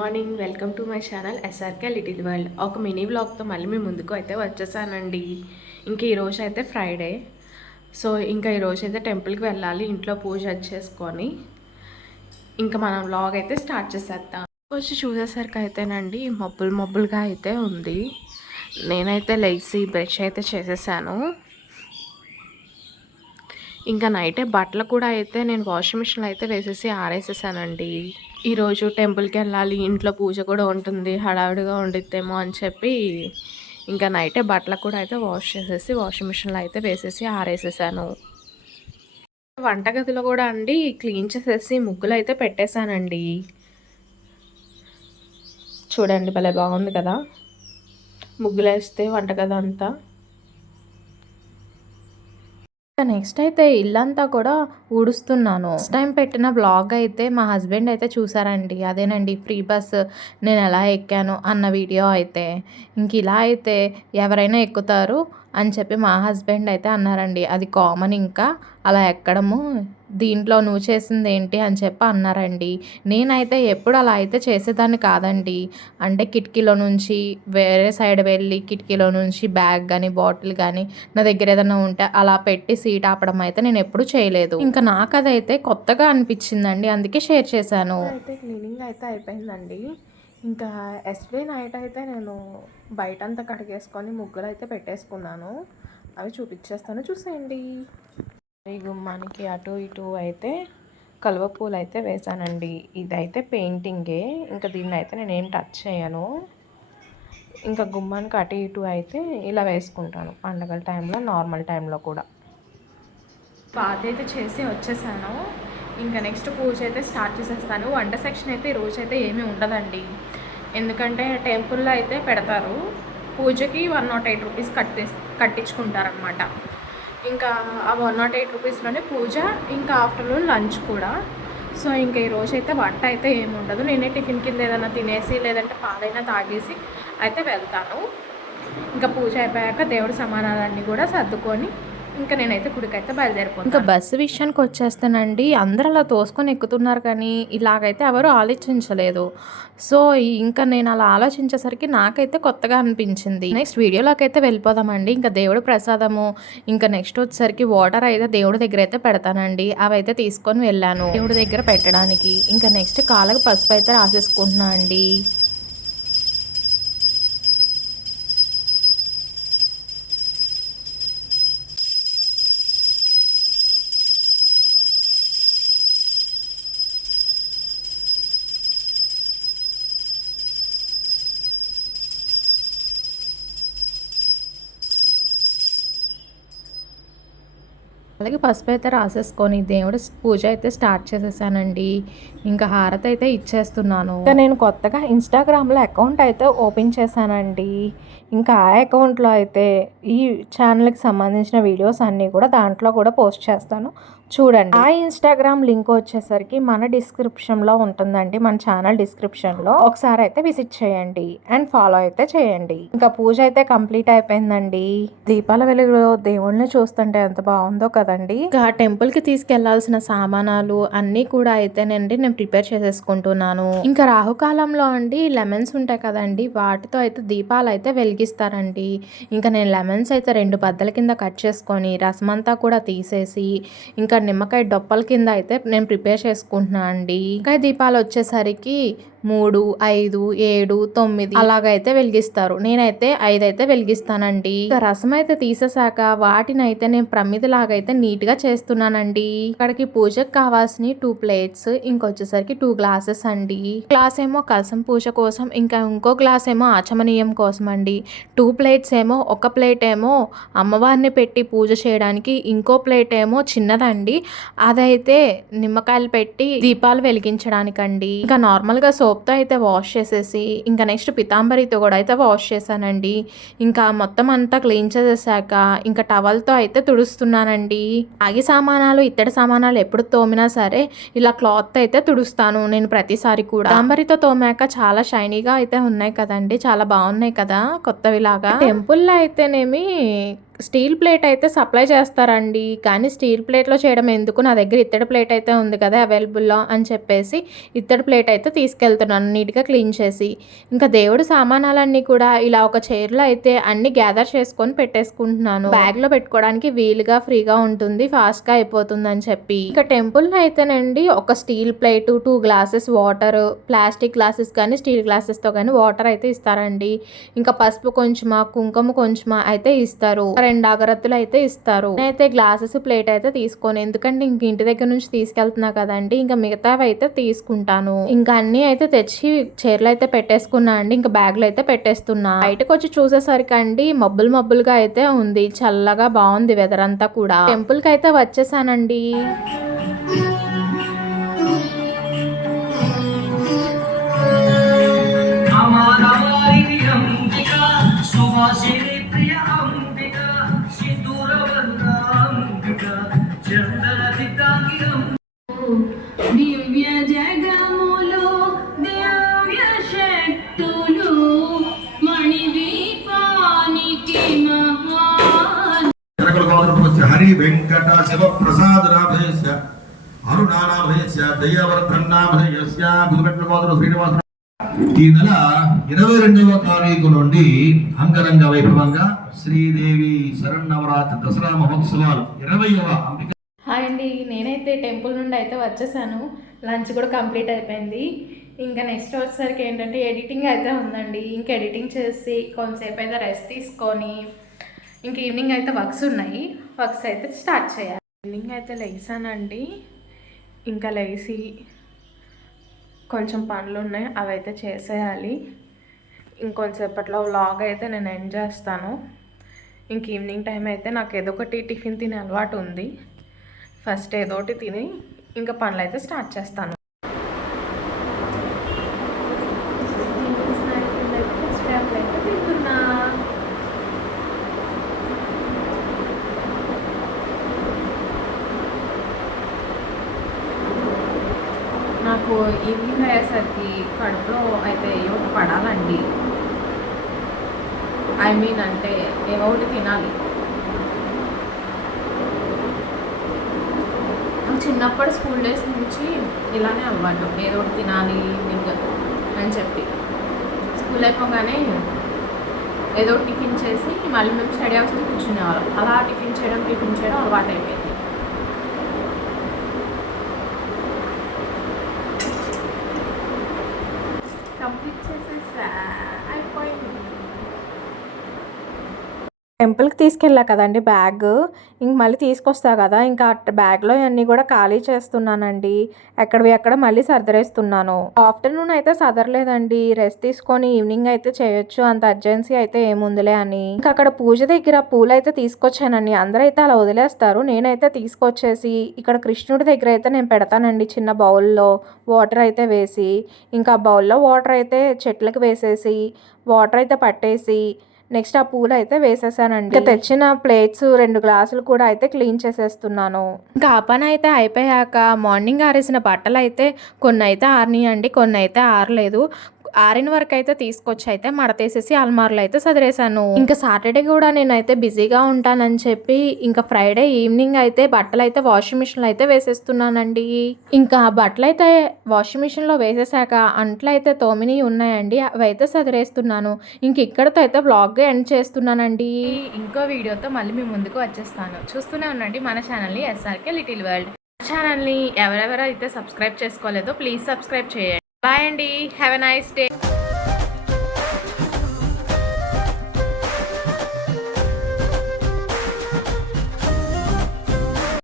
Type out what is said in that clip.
Morning, welcome to my channel SRK little world. ఒక mini వ్లాగ్తో మళ్ళీ మీ ముందుకు అయితే వచ్చేసానండి. ఇంక ఈరోజు అయితే ఫ్రైడే. సో ఇంకా ఈరోజు అయితే టెంపుల్కి వెళ్ళాలి, ఇంట్లో పూజ చేసుకొని ఇంకా మనం వ్లాగ్ అయితే స్టార్ట్ చేసేద్దాం. వచ్చి చూసేసరికి అయితేనండి మబ్బులుగా అయితే ఉంది. నేనైతే లేచి బ్రష్ అయితే చేసేసాను. ఇంకా నైటే బట్టలు కూడా అయితే నేను వాషింగ్ మిషన్లో అయితే వేసేసి ఆరేసేసానండి. ఈరోజు టెంపుల్కి వెళ్ళాలి, ఇంట్లో పూజ కూడా ఉంటుంది, హడావిడిగా ఉండిద్దేమో అని చెప్పి ఇంకా నైటే బట్టలు కూడా అయితే వాష్ చేసేసి వాషింగ్ మిషన్లో అయితే వేసేసి ఆరేసేసాను. వంటగదిలో కూడా అండి క్లీన్ చేసేసి ముగ్గులు అయితే పెట్టేశానండి. చూడండి భలే బాగుంది కదా ముగ్గులు వేస్తే వంటగది అంతా. నెక్స్ట్ అయితే ఇల్లంతా కూడా ఊడుస్తున్నాను. ఫస్ట్ టైం పెట్టిన వ్లాగ్ అయితే మా హస్బెండ్ అయితే చూసారండి. అదేనండి ఫ్రీ బస్ నేను ఎలా ఎక్కాను అన్న వీడియో అయితే. ఇంక ఇలా అయితే ఎవరైనా ఎక్కుతారు అని చెప్పి మా హస్బెండ్ అయితే అన్నారండి. అది కామన్ ఇంకా అలా ఎక్కడము, దీంట్లో నువ్వు చేసింది ఏంటి అని చెప్పి అన్నారండి. నేనైతే ఎప్పుడు అలా అయితే చేసేదాన్ని కాదండి. అంటే కిటికీలో నుంచి వేరే సైడ్ వెళ్ళి కిటికీలో నుంచి బ్యాగ్ కానీ బాటిల్ కానీ నా దగ్గర ఏదైనా ఉంటే అలా పెట్టి సీట్ ఆపడం అయితే నేను ఎప్పుడు చేయలేదు. ఇంకా నాకు అదైతే కొత్తగా అనిపించిందండి, అందుకే షేర్ చేశాను. అయితే క్లీనింగ్ అయితే అయిపోయిందండి. ఇంకా ఎస్డే నైట్ అయితే నేను బయటంతా కడిగేసుకొని ముగ్గులు అయితే పెట్టేసుకున్నాను. అవి చూపించేస్తాను, చూసేయండి. ఈ గుమ్మానికి అటు ఇటు అయితే కలువ పూలు అయితే వేసానండి. ఇదైతే పెయింటింగే, ఇంకా దీన్ని అయితే నేనేం టచ్ చేయను. ఇంకా గుమ్మానికి అటు ఇటు అయితే ఇలా వేసుకుంటాను పండగల టైంలో, నార్మల్ టైంలో కూడా. బాధ అయితే చేసి వచ్చేసాను. ఇంకా నెక్స్ట్ పూజ అయితే స్టార్ట్ చేసేస్తాను. వంట సెక్షన్ అయితే ఈరోజు అయితే ఏమీ ఉండదండి, ఎందుకంటే టెంపుల్లో అయితే పెడతారు. పూజకి 108 రూపీస్ కట్టించుకుంటారనమాట. ఇంకా ఆ 108 రూపీస్లోనే పూజ, ఇంకా ఆఫ్టర్నూన్ లంచ్ కూడా. సో ఇంకా ఈరోజు అయితే వంట అయితే ఏమి ఉండదు. నేనే టిఫిన్ కింద ఏదైనా తినేసి లేదంటే పాలైనా తాగేసి అయితే వెళ్తాను. ఇంకా పూజ అయిపోయాక దేవుడి సామానాలన్నీ కూడా సర్దుకొని ఇంకా నేనైతే గుడికైతే బయలుదేరిపోతాను. ఇంకా బస్సు విషయానికి వచ్చేస్తానండి, అందరూ అలా తోసుకొని ఎక్కుతున్నారు కానీ ఇలాగైతే ఎవరు ఆలోచించలేదు. సో ఇంకా నేను అలా ఆలోచించేసరికి నాకైతే కొత్తగా అనిపించింది. నెక్స్ట్ వీడియోలోకి అయితే వెళ్ళిపోదామండి. ఇంకా దేవుడు ప్రసాదము, ఇంకా నెక్స్ట్ వచ్చేసరికి వాటర్ అయితే దేవుడి దగ్గర అయితే పెడతానండి. అవి అయితే తీసుకొని వెళ్ళాను దేవుడి దగ్గర పెట్టడానికి. ఇంకా నెక్స్ట్ కాళ్ళకు పసుపు అయితే రాసేసుకుంటున్నా అండి. అలాగే పసుపు అయితే రాసేసుకొని దేవుడి పూజ అయితే స్టార్ట్ చేసేసానండి. ఇంకా హారతి అయితే ఇచ్చేస్తున్నాను. ఇంకా నేను కొత్తగా ఇన్స్టాగ్రామ్లో అకౌంట్ అయితే ఓపెన్ చేశానండి. ఇంకా ఆ అకౌంట్లో అయితే ఈ ఛానల్కి సంబంధించిన వీడియోస్ అన్నీ కూడా దాంట్లో కూడా పోస్ట్ చేస్తాను, చూడండి. ఆ ఇన్స్టాగ్రామ్ లింక్ వచ్చేసరికి మన డిస్క్రిప్షన్లో ఉంటుందండి, మన ఛానల్ డిస్క్రిప్షన్లో. ఒకసారి అయితే విజిట్ చేయండి అండ్ ఫాలో అయితే చేయండి. ఇంకా పూజ అయితే కంప్లీట్ అయిపోయిందండి. దీపాల వెలుగులో దేవుళ్ళని చూస్తుంటే ఎంత బాగుందో కదండి. ఇంకా టెంపుల్కి తీసుకెళ్లాల్సిన సామానాలు అన్నీ కూడా అయితేనండి నేను ప్రిపేర్ చేసేసుకుంటున్నాను. ఇంకా రాహుకాలంలో అండి లెమన్స్ ఉంటాయి కదండి, వాటితో అయితే దీపాలు అయితే వెలిగిస్తారండి. ఇంకా నేను లెమన్స్ అయితే 2 బద్దల కింద కట్ చేసుకొని రసమంతా కూడా తీసేసి ఇంకా నిమ్మకాయ డొప్పల కింద అయితే నేను ప్రిపేర్ చేసుకుంటున్నాను అండి. ఇంకా దీపాలు వచ్చేసరికి 3, 5, 7, 9 అలాగైతే వెలిగిస్తారు. నేనైతే 5 అయితే వెలిగిస్తానండి. రసం అయితే తీసేసాక వాటిని అయితే నేను ప్రమిదిలాగైతే నీట్ గా చేస్తున్నానండి. ఇక్కడికి పూజకు కావాల్సిన 2 ప్లేట్స్, ఇంకొచ్చేసరికి 2 గ్లాసెస్ అండి. గ్లాస్ ఏమో కలసం పూజ కోసం, ఇంకా ఇంకో గ్లాస్ ఏమో ఆచమనీయం కోసం అండి. 2 ప్లేట్స్ ఏమో, ఒక ప్లేట్ ఏమో అమ్మవారిని పెట్టి పూజ చేయడానికి, ఇంకో ప్లేట్ ఏమో చిన్నదండి, అదైతే నిమ్మకాయలు పెట్టి దీపాలు వెలిగించడానికండి. ఇంకా నార్మల్ గా సోప్తో అయితే వాష్ చేసేసి ఇంకా నెక్స్ట్ పితాంబరితో కూడా అయితే వాష్ చేశానండి. ఇంకా మొత్తం అంతా క్లీన్ చేసేసాక ఇంకా టవల్తో అయితే తుడుస్తున్నానండి. ఆగి సామానాలు, ఇత్తడి సామానాలు ఎప్పుడు తోమినా సరే ఇలా క్లాత్ అయితే తుడుస్తాను నేను ప్రతిసారి కూడా. పితాంబరితో తోమాక చాలా షైనీగా అయితే ఉన్నాయి కదండి, చాలా బాగున్నాయి కదా కొత్తవిలాగా. టెంపుల్లో అయితేనేమి స్టీల్ ప్లేట్ అయితే సప్లై చేస్తారండి. కానీ స్టీల్ ప్లేట్‌లో చేయడం ఎందుకు, నా దగ్గర ఇత్తడి ప్లేట్ అయితే ఉంది కదా అవైలబుల్‌లో అని చెప్పేసి ఇత్తడి ప్లేట్ అయితే తీసుకెళ్తున్నాను నీట్‌గా క్లీన్ చేసి. ఇంకా దేవుడి సామానాలన్నీ కూడా ఇలా ఒక చైర్‌లో అయితే అన్నీ గ్యాదర్ చేసుకొని పెట్టేసుకుంటున్నాను. బ్యాగ్‌లో పెట్టుకోవడానికి వీలుగా ఫ్రీగా ఉంటుంది, ఫాస్ట్‌గా అయిపోతుందని చెప్పి. ఇంకా టెంపుల్‌లో అయితేనండి ఒక steel plate, 2 glasses water, plastic glasses కానీ స్టీల్ గ్లాసెస్‌తో కానీ వాటర్ అయితే ఇస్తారండి. ఇంకా పసుపు కొంచెమా, కుంకుమ కొంచెమా అయితే ఇస్తారు. 2 అగరత్తులు అయితే ఇస్తారు. నేనైతే గ్లాసెస్ ప్లేట్ అయితే తీసుకోను, ఎందుకంటే ఇంక ఇంటి దగ్గర నుంచి తీసుకెళ్తున్నా కదండి. ఇంకా మిగతావి అయితే తీసుకుంటాను. ఇంకా అన్ని అయితే తెచ్చి చైర్లో అయితే పెట్టేసుకున్నా అండి. ఇంకా బ్యాగ్లో అయితే పెట్టేస్తున్నా. బయటకు వచ్చి చూసేసరికి అండి మబ్బులుగా అయితే ఉంది, చల్లగా బాగుంది వెదర్ అంతా కూడా. టెంపుల్ కి అయితే వచ్చేసానండి. దివ్య జగములు దివ్య శక్తులు మణిదీపానికి హరి వెంకట శివ ప్రసాద నాభేశ అరుణానాభేశ దయ్యవర్ధన్నాభేశ బుధపెట్ల గోత్ర శ్రీనివాస. ఈ నెల 22వ తారీఖు నుండి అంగరంగ వైభవంగా శ్రీదేవి శరన్నవరాత్రి దసరా మహోత్సవాలు 20వ అంబిక. హాయ్ అండి, నేనైతే టెంపుల్ నుండి అయితే వచ్చేసాను. లంచ్ కూడా కంప్లీట్ అయిపోయింది. ఇంకా నెక్స్ట్ వచ్చేసరికి ఏంటంటే ఎడిటింగ్ అయితే ఉందండి. ఇంకా ఎడిటింగ్ చేసి కొంతసేపు అయితే రెస్ట్ తీసుకొని ఇంక ఈవినింగ్ అయితే వర్క్స్ ఉన్నాయి, వర్క్స్ అయితే స్టార్ట్ చేయాలి. ఈవినింగ్ అయితే లేసానండి. ఇంకా లేచి కొంచెం పనులు ఉన్నాయి, అవి అయితే చేసేయాలి. ఇంకొంచెంసేపట్లో వ్లాగ్ అయితే నేను ఎండ్ చేస్తాను. ఇంక ఈవినింగ్ టైం అయితే నాకు ఏదో ఒకటి టిఫిన్ తినే అలవాటు ఉంది. ఫస్ట్ ఏదోటి తిని ఇంకా పనులు అయితే స్టార్ట్ చేస్తాను. నాకు ఈవినింగ్ అయ్యేసరికి కడుపులో అయితే ఏదో ఒకటి పడాలండి. ఐ మీన్ అంటే ఏదో ఒకటి తినాలి. చిన్నప్పటి స్కూల్ డేస్ నుంచి ఇలానే అలవాటు, ఏదో ఒకటి తినాలి ఈవినింగ్ అని చెప్పి. స్కూల్ అయిపోగానే ఏదో టిఫిన్ చేసి మళ్ళీ మేము స్టడీ అవర్స్కి కూర్చునేవాళ్ళం. అలా టిఫిన్ చేయడం అలవాటు అయిపోయింది. కంప్లీట్ చేసేసా, అయిపోయింది. టెంపుల్కి తీసుకెళ్ళా కదండి బ్యాగ్, ఇంక మళ్ళీ తీసుకొస్తా కదా, ఇంకా బ్యాగ్లో అన్నీ కూడా ఖాళీ చేస్తున్నానండి. ఎక్కడవి ఎక్కడ మళ్ళీ సర్దరేస్తున్నాను. ఆఫ్టర్నూన్ అయితే సదరలేదండి, రెస్ట్ తీసుకొని ఈవినింగ్ అయితే చేయొచ్చు, అంత అర్జెన్సీ అయితే ఏముందిలే అని. ఇంకా అక్కడ పూజ దగ్గర పూలు అయితే తీసుకొచ్చానండి. అందరూ అయితే అలా వదిలేస్తారు, నేనైతే తీసుకొచ్చేసి ఇక్కడ కృష్ణుడి దగ్గర అయితే నేను పెడతానండి. చిన్న బౌల్లో వాటర్ అయితే వేసి, ఇంకా బౌల్లో వాటర్ అయితే చెట్లకు వేసేసి వాటర్ అయితే పట్టేసి నెక్స్ట్ ఆ పూలు అయితే వేసేసానండి. ఇంకా తెచ్చిన ప్లేట్స్ 2 గ్లాసులు కూడా అయితే క్లీన్ చేసేస్తున్నాను. ఇంకా ఆ పని అయితే అయిపోయాక మార్నింగ్ ఆరేసిన బట్టలు అయితే కొన్ని అయితే ఆరినాయండి, కొన్ని అయితే ఆరలేదు. ఆరిన వరకు అయితే తీసుకొచ్చి అయితే మడతేసేసి అల్మార్లో అయితే సదిరేసాను. ఇంకా సాటర్డే కూడా నేనైతే బిజీగా ఉంటానని చెప్పి ఇంకా ఫ్రైడే ఈవినింగ్ అయితే బట్టలు అయితే వాషింగ్ మిషన్లో అయితే వేసేస్తున్నానండి. ఇంకా బట్టలు అయితే వాషింగ్ మిషన్లో వేసేసాక అంట్లు అయితే తోమిని ఉన్నాయండి, అవి అయితే సదిరేస్తున్నాను. ఇంక ఇక్కడతో అయితే వ్లాగ్ ఎండ్ చేస్తున్నానండి. ఇంకో వీడియోతో మళ్ళీ మీ ముందుకు వచ్చేస్తాను. చూస్తూనే ఉండండి మన ఛానల్ని, ఎస్ఆర్కే లిటిల్ వరల్డ్ ఛానల్ని. ఎవరెవరైతే సబ్స్క్రైబ్ చేసుకోలేదో ప్లీజ్ సబ్స్క్రైబ్ చేయండి. బాయ్ అండి, హ్యావ్ ఎ నైస్ డే.